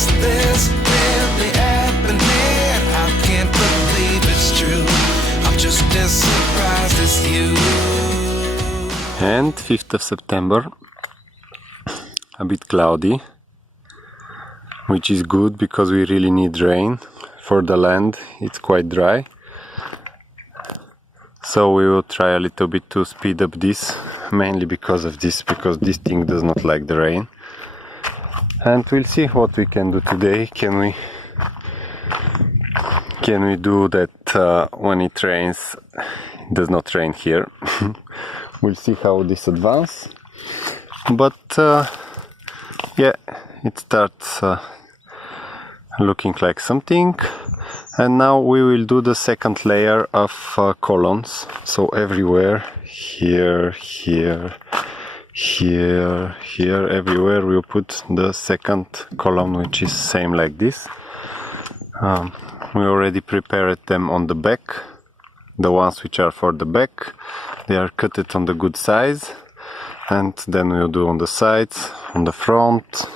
Is this really happening? I can't believe it's true. I'm just as surprised as you. And 5th of September, a bit cloudy, which is good because we really need rain. For the land it's quite dry, so we will try a little bit to speed up this, mainly because this thing does not like the rain. And we'll see what we can do today. Can we do that when it rains, it does not rain here. We'll see how this advances, but yeah, it starts looking like something. And now we will do the second layer of columns. So everywhere, here, everywhere we'll put the second column, which is same like this. We already prepared them on the back, the ones which are for the back. They are cut it on the good size, and then we'll do on the sides, on the front.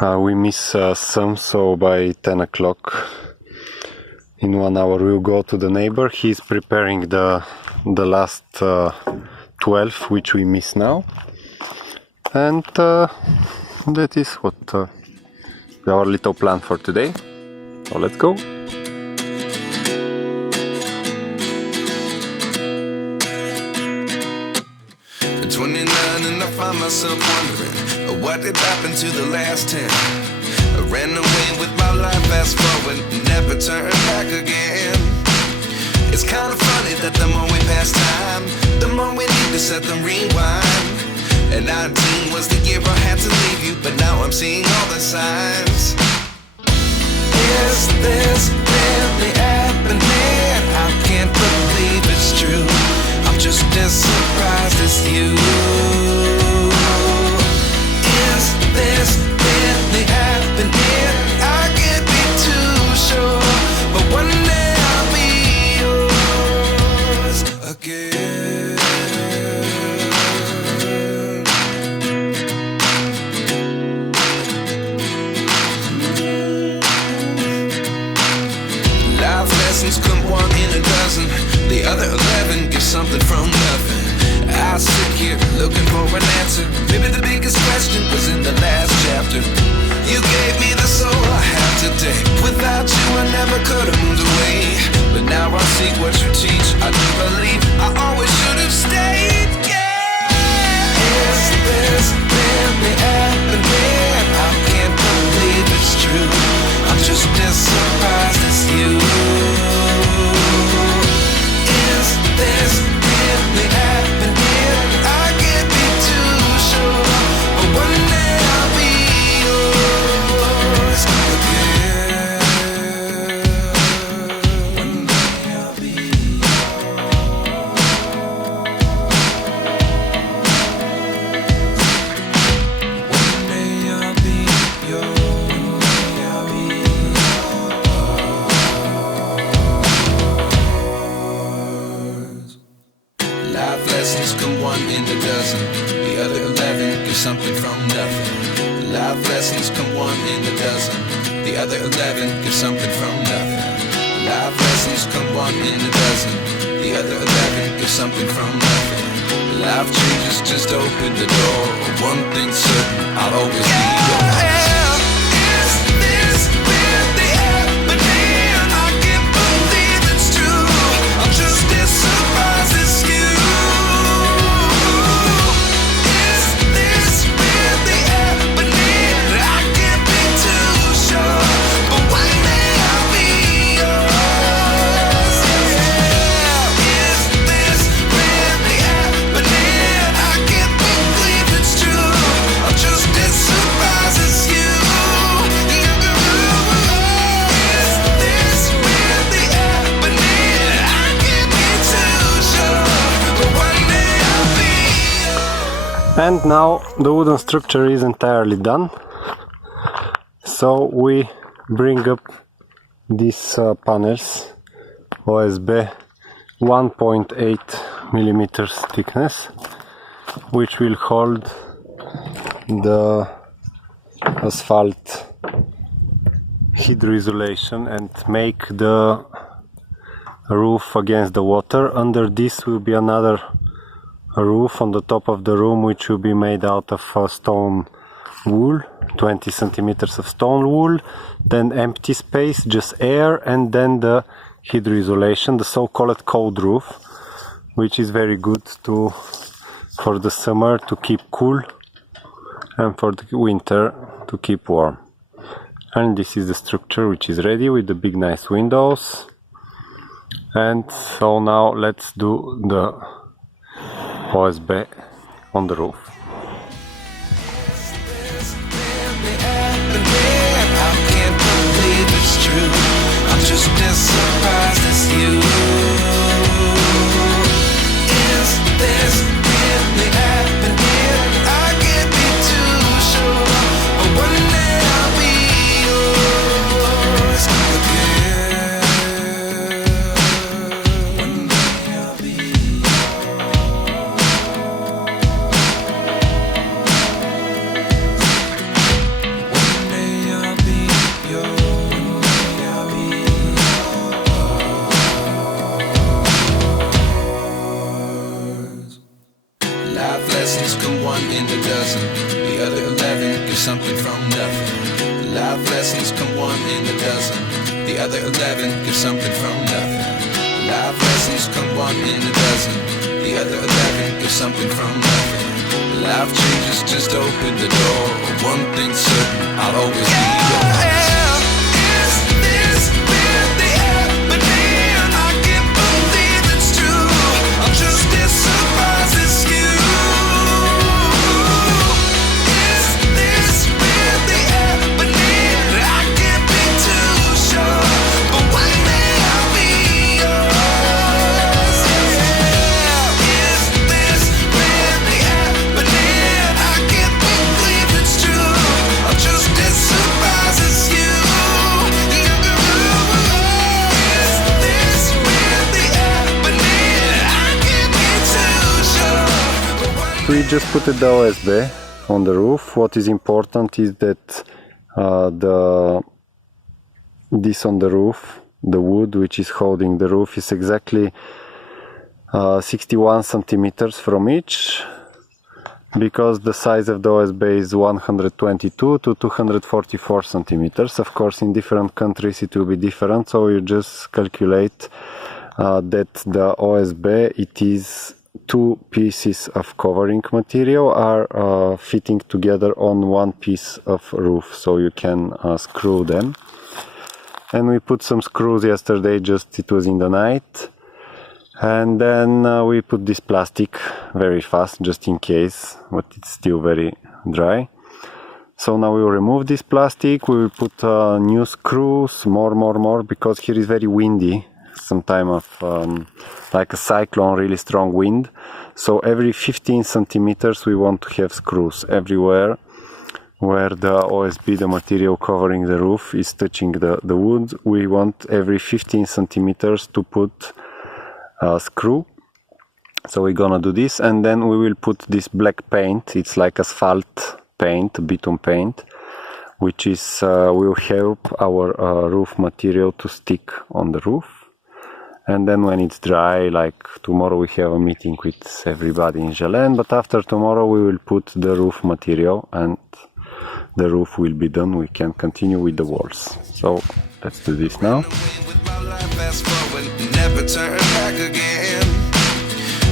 We miss some, so by 10 o'clock in 1 hour we'll go to the neighbor. He's preparing the last 12 which we miss now, and that is what our little plan for today. So let's go. At 29 and I find myself wondering what did happen to the last 10. I ran away with my life, fast forward, never turn back again. It's kind of funny that the more we pass time, the more we need to set them rewind. And 19 was the year I had to leave you, but now I'm seeing all the signs. Is this really happening? I can't believe it's true. I'm just as surprised as you. Is this really happening? I can't be too sure, but one day I'll be yours again. Life lessons come one in a dozen, the other 11 give something from nothing. I sit here looking for an answer. Maybe the biggest question was in the last chapter. You gave me the soul I have today. Without you I never could have moved away. But now I see what you teach. I do believe I always should have stayed. Yeah. Is this really happening? I can't believe it's true. I'm just as surprised as you. Is this really happening? I can't be too sure, but one day I'll be yours again. One day I'll be yours. One day I'll be yours. I'll be yours. Life lessons come one in a dozen, the other 11 give something from nothing. Life lessons come one in a dozen, the other 11 give something from nothing. Life lessons come one in a dozen, the other 11 give something from nothing. Life changes, just open the door. One thing's certain, I'll always be yours. Is this really happening? I can't believe it's true. I'm just as surprised as you. And now the wooden structure is entirely done, so we bring up these panels, OSB 1.8 millimeters thickness, which will hold the asphalt hydro-isolation and make the roof against the water. Under this will be another roof on the top of the room, which will be made out of stone wool, 20 centimeters of stone wool, then empty space, just air, and then the hydro-isolation, the so-called cold roof, which is very good for the summer to keep cool and for the winter to keep warm. And this is the structure which is ready with the big nice windows. And so now let's do the OSB on the roof. I'm just as surprised as you. Is this really happening? I can't be too sure, but one day I'll be yours again. One day I'll be One day I'll be yours. Lessons come one in a dozen. The other 11 give something from nothing. Life lessons come one in a dozen. The other 11 give something from nothing. Life lessons come one in a dozen. The other 11 give something from nothing. Life changes, just open the door. One thing's certain, I'll always be yours. We just put the OSB on the roof. What is important is that this on the roof, the wood which is holding the roof, is exactly 61 centimeters from each, because the size of the OSB is 122 to 244 centimeters. Of course, in different countries it will be different, so you just calculate that the OSB, it is two pieces of covering material are fitting together on one piece of roof, so you can screw them. And we put some screws yesterday, just it was in the night, and then we put this plastic very fast, just in case, but it's still very dry. So now we will remove this plastic, we will put new screws, more, because here is very windy, some time of like a cyclone, really strong wind. So every 15 centimeters we want to have screws everywhere where the OSB, the material covering the roof, is touching the wood. We want every 15 centimeters to put a screw. So we're gonna do this, and then we will put this black paint. It's like asphalt paint, bitumen paint, which is will help our roof material to stick on the roof. And then when it's dry, like tomorrow we have a meeting with everybody in Zhelen, but after tomorrow we will put the roof material and the roof will be done. We can continue with the walls. So let's do this now.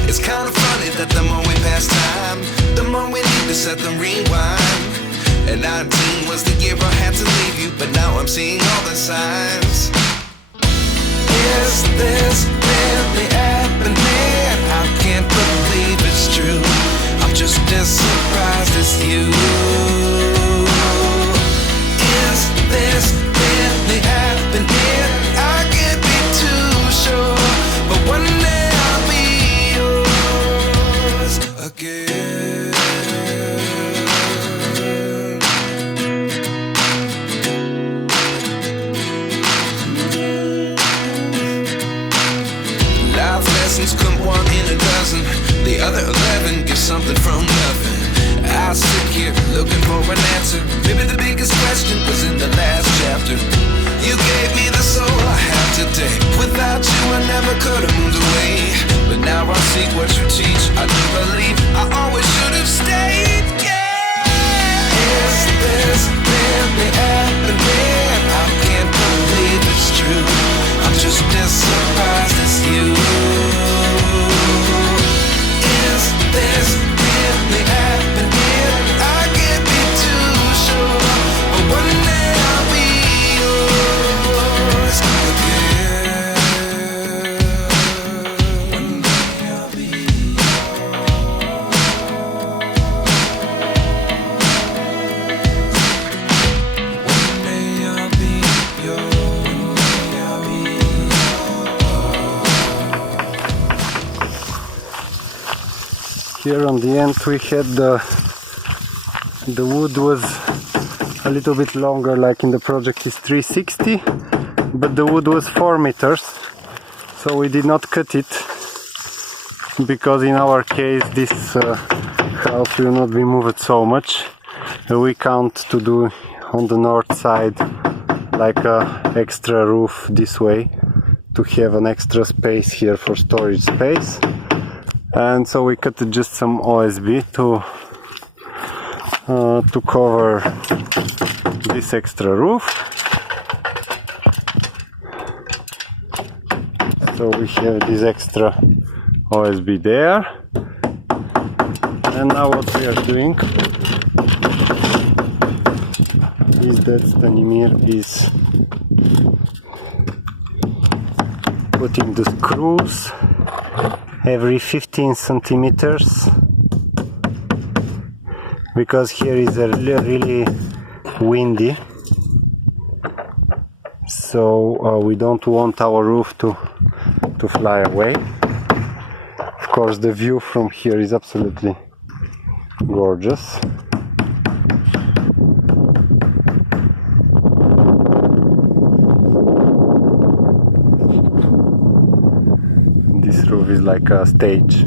It's kind of funny that the more we pass time, the more we need to set the rewind. And 19 was the year I had to leave you, but now I'm seeing all the signs. Is this really happening? I can't believe it's true. I'm just as surprised as you. Is this really happening? I can't be too sure, but one day I'll be yours again. Come one in a dozen, the other 11 give something from nothing. I sit here looking Here on the end we had the wood was a little bit longer, like in the project is 360, but the wood was 4 meters, so we did not cut it, because in our case this house will not be moved so much. We count to do on the north side like a extra roof this way, to have an extra space here for storage space, and so we cut just some OSB to cover this extra roof. So we have this extra OSB there, and now what we are doing is that Stanimir is putting the screws every 15 centimeters, because here is a really windy, so we don't want our roof to fly away. Of course, the view from here is absolutely gorgeous. This roof is like a stage.